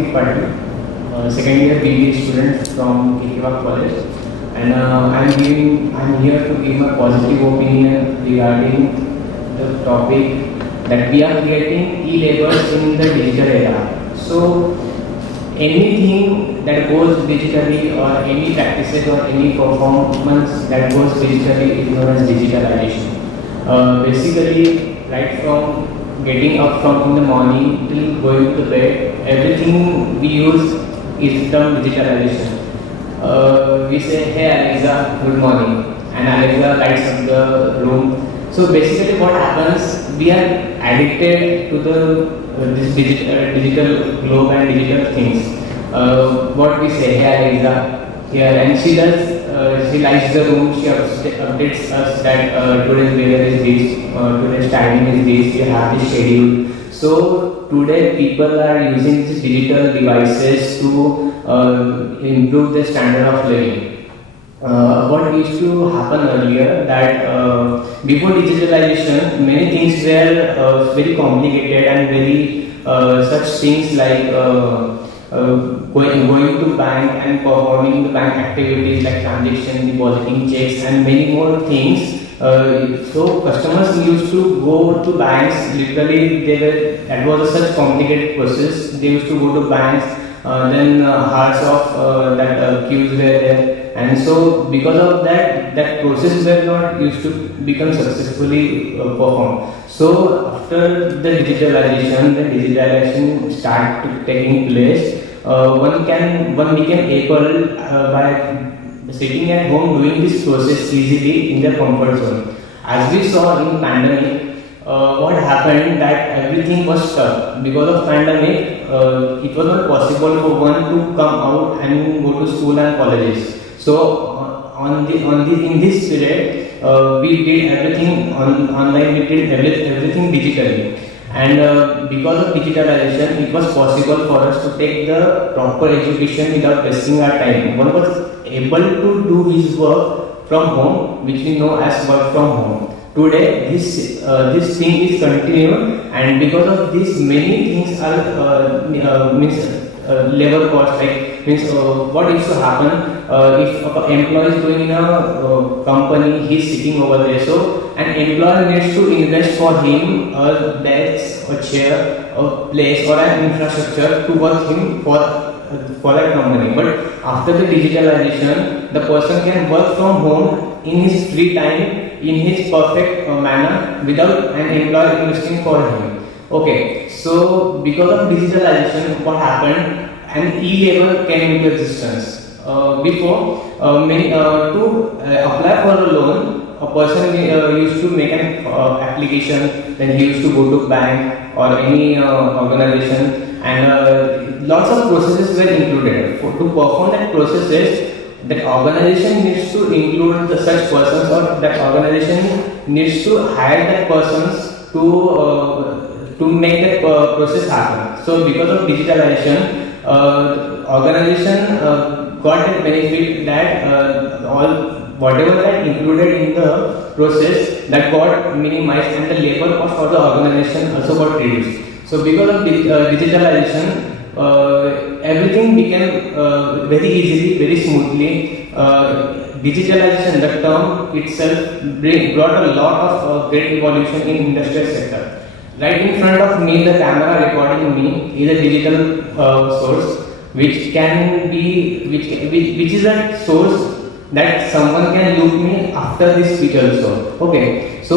Ankit Patil, second year BBA student from Kekewak College, and I'm here to give my positive opinion regarding the topic that we are creating e-labels in the digital era. So anything that goes digitally or any practices or any performance that goes digitally is known as digitalization. Basically, right from getting up from in the morning till going to bed, everything we use is termed digitalization. We say, "Hey Alexa, good morning," and Alexa lights up the room. So basically, what happens? We are addicted to this digital globe and digital things. What we say, "Hey Alexa," here, and she does. She lights the room. She updates us that today's weather is this, today's timing is this. We have this schedule. So today, people are using these digital devices to improve their standard of living. What used to happen earlier that before digitalization, many things were very complicated and very such things like going to bank and performing the bank activities like transaction, depositing checks, and many more things. So customers used to go to banks. Literally, that was a such complicated process. They used to go to banks. Then hours of that queues were there, and so because of that process were not used to become successfully performed. So after the digitalization started taking place, one became able by sitting at home doing this process easily in their comfort zone. As we saw in pandemic, what happened that everything was stuck because of pandemic. It was not possible for one to come out and go to school and colleges. So in this period, we did everything online. We did everything digitally, and because of digitalization, it was possible for us to take the proper education without wasting our time. One was able to do his work from home, which we know as work from home. Today, this thing is continued, and because of this, many things are labor cost. Like what used to happen if an employee is doing in a company, he is sitting over there. So an employer needs to invest for him a desk, a chair, a place, or an infrastructure to work him for that company. But after the digitalization, the person can work from home in his free time, in his perfect manner, without an employer investing for him. Okay, so because of digitalization, what happened? An e-label came into existence. Before, to apply for a loan, a person used to make an application. Then he used to go to bank or any organization, and lots of processes were included. To perform that processes, that organization needs to include such persons, or that organization needs to hire that persons to make that process happen. So because of digitalization, organization got a benefit that whatever that included in the process that got minimized, and the labor cost for the organization also got reduced. So because of digitalization, everything became very easily, very smoothly. Digitalization, the term itself, brought a lot of great evolution in industrial sector. Right in front of me, the camera recording me is a digital source, which is a source that someone can look me after this speech also. Okay, so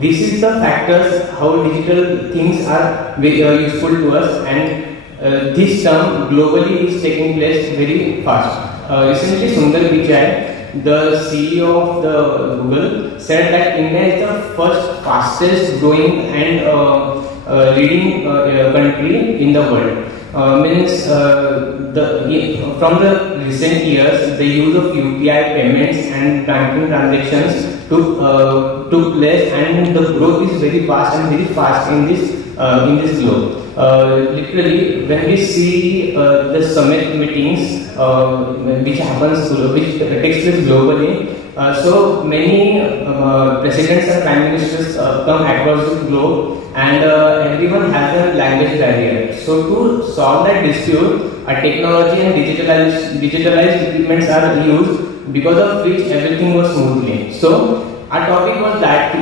this is the factors how digital things are very useful to us, and this term globally is taking place very fast. Recently, Sundar Pichai, the CEO of the Google, said that India is the first fastest growing and leading country in the world. From the recent years, the use of UPI payments and banking transactions took place, and the growth is very fast and very fast in this globe. Literally, when we see the summit meetings, which takes place globally, So many presidents and prime ministers come across the globe, and everyone has a language barrier. So to solve that dispute, technology and digitalized equipments are used, because of which everything was smoothly. So our topic was that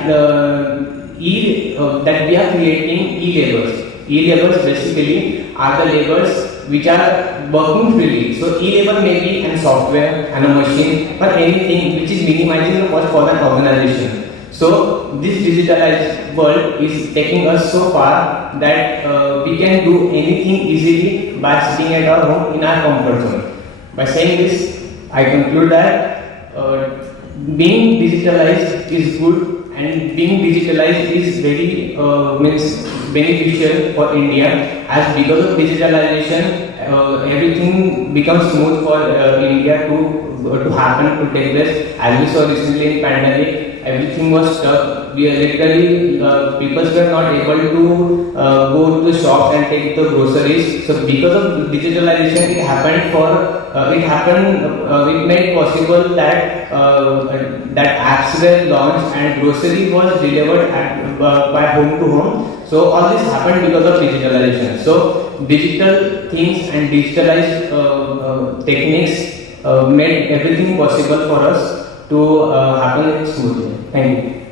that we are creating e-labels. E-labels basically are the labels which are working freely. So e-label may be a software and a machine or anything which is minimizing the cost for an organization. So this digitalized world is taking us so far that we can do anything easily by sitting at our home in our comfort zone. By saying this, I conclude that being digitalized is good, and being digitalized is very means beneficial for India, as because of digitalization everything becomes smooth for India to happen, to take place. As we saw recently in pandemic, everything was stuck. We are literally people were not able to go to the shops and take the groceries. So because of digitalization, it made possible that that apps were launched and grocery was delivered by home to home. So all this happened because of digitalization. So digital things and digitalized techniques made everything possible for us to happen smoothly. Thank you.